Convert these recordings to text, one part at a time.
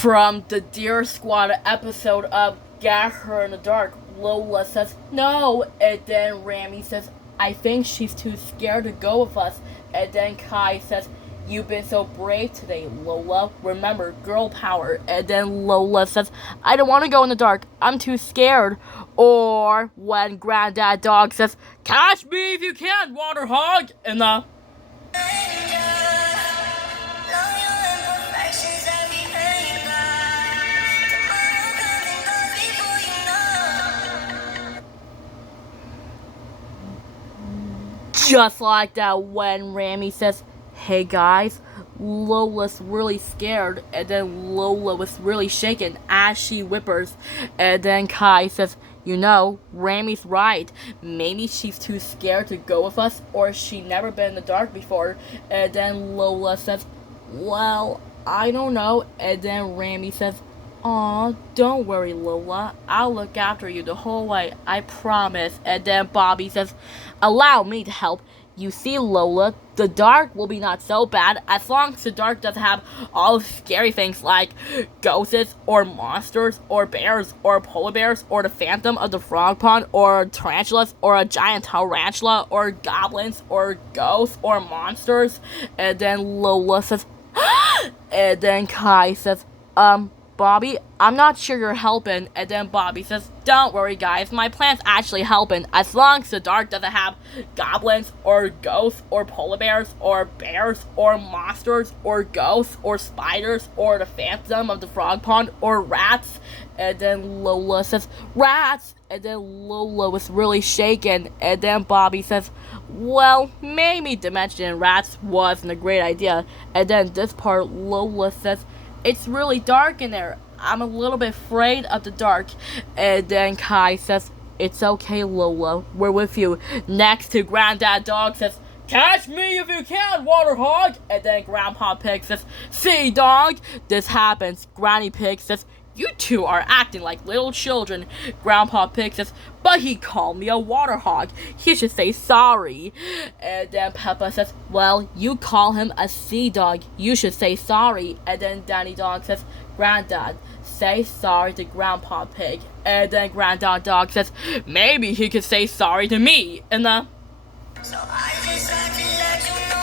From the Deer Squad episode of Get Her in the Dark, Lola says no, and then Rami says, I think she's too scared to go with us, and then Kai says, you've been so brave today, Lola. Remember, girl power. And then Lola says, I don't want to go in the dark. I'm too scared. Or when Granddad Dog says, catch me if you can, Water Hog. And just like that when Rami says, hey guys, Lola's really scared, and then Lola was really shaken as she whispers, and then Kai says, you know, Rami's right. Maybe she's too scared to go with us, or she never been in the dark before. And then Lola says, well, I don't know. And then Rami says, aw, don't worry, Lola. I'll look after you the whole way, I promise. And then Bobby says, allow me to help. You see, Lola, the dark will be not so bad as long as the dark doesn't have all the scary things like ghosts or monsters or bears or polar bears or the phantom of the frog pond or tarantulas or a giant tarantula or goblins or ghosts or monsters. And then Lola says, and then Kai says, Bobby, I'm not sure you're helping. And then Bobby says, don't worry guys, my plan's actually helping as long as the dark doesn't have goblins or ghosts or polar bears or bears or monsters or ghosts or spiders or the phantom of the frog pond or rats. And then Lola says, rats. And then Lola was really shaken. And then Bobby says, well, maybe dimension rats wasn't a great idea. And then this part, Lola says, it's really dark in there. I'm a little bit afraid of the dark. And then Kai says, it's okay, Lola. We're with you. Next to Granddad Dog says, catch me if you can, Water Hog. And then Grandpa Pig says, see, dog. This happens. Granny Pig says, you two are acting like little children. Grandpa Pig says, but he called me a water hog. He should say sorry. And then Peppa says, well, you call him a sea dog. You should say sorry. And then Danny Dog says, Granddad, say sorry to Grandpa Pig. And then Granddad Dog says, maybe he could say sorry to me. And so I just had to let you know.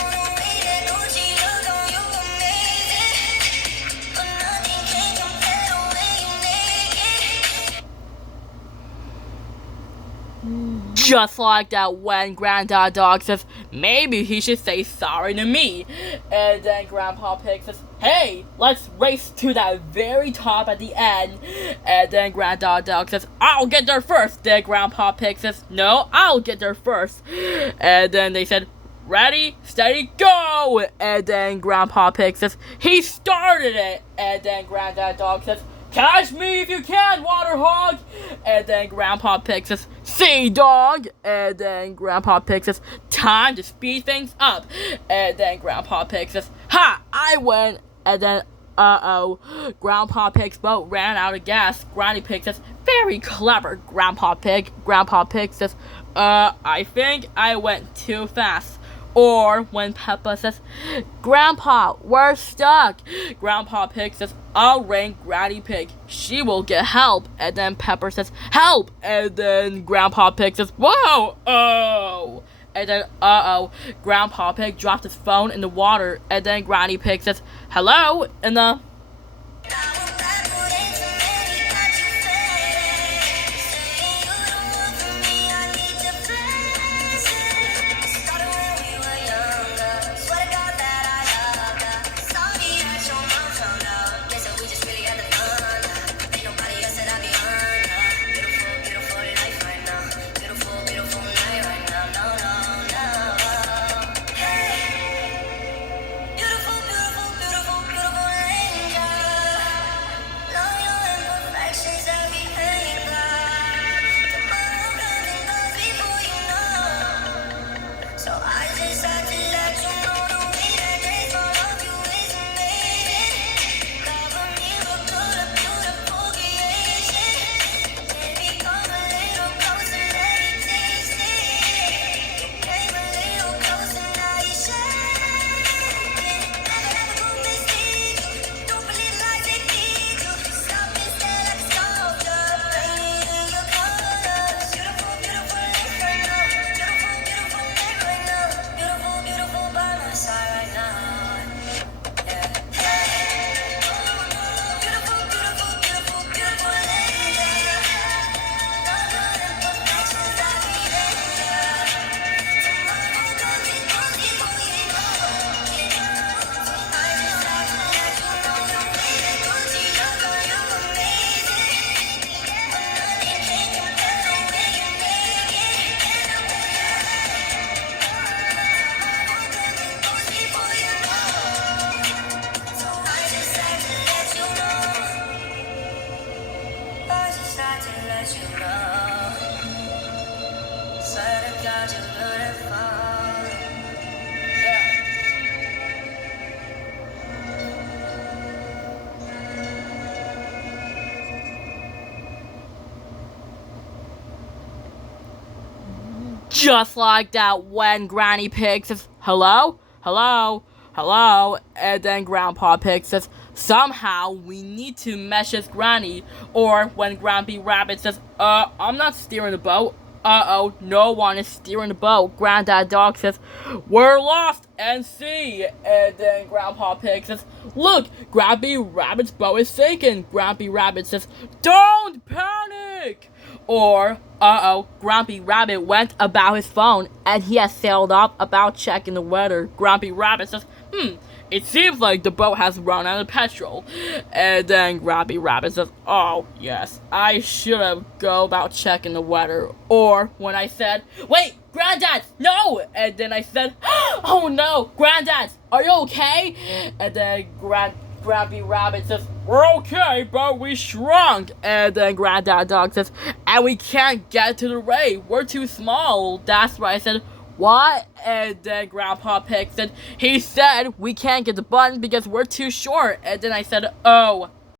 Just like that when Granddad Dog says, maybe he should say sorry to me. And then Grandpa Pig says, hey, let's race to that very top at the end. And then Granddad Dog says, I'll get there first. Then Grandpa Pig says, no, I'll get there first. And then they said, ready, steady, go. And then Grandpa Pig says, he started it. And then Granddad Dog says, catch me if you can, Water Hog. And then Grandpa Pig says, see, dog. And then Grandpa Pig says, time to speed things up. And then Grandpa Pig says, ha, I win. And then, Grandpa Pig's boat ran out of gas. Granny Pig says, very clever, Grandpa Pig. Grandpa Pig says, I think I went too fast. Or when Peppa says, Grandpa, we're stuck. Grandpa Pig says, I'll ring Granny Pig. She will get help. And then Pepper says, help. And then Grandpa Pig says, whoa, oh. And then, Grandpa Pig dropped his phone in the water. And then Granny Pig says, hello. And Just like that when Granny Pig says, hello? Hello? Hello? And then Grandpa Pig says, somehow we need to message Granny. Or when Grampy Rabbit says, I'm not steering the boat. Uh-oh, no one is steering the boat. Granddad Dog says, we're lost and sea. And then Grandpa Pig says, look, Grampy Rabbit's boat is sinking. Grampy Rabbit says, don't panic. Or, uh-oh, Grumpy Rabbit went about his phone and he has sailed off about checking the weather. Grumpy Rabbit says, it seems like the boat has run out of petrol. And then Grumpy Rabbit says, oh, yes, I should have go about checking the weather. Or when I said, wait, Granddad, no! And then I said, oh no, Granddad, are you okay? And then Grumpy Rabbit says, we're okay, but we shrunk. And then Granddad Dog says, and we can't get to the ray. We're too small. That's right. I said, what? And then Grandpa Pig said, he said we can't get the button because we're too short. And then I said, oh,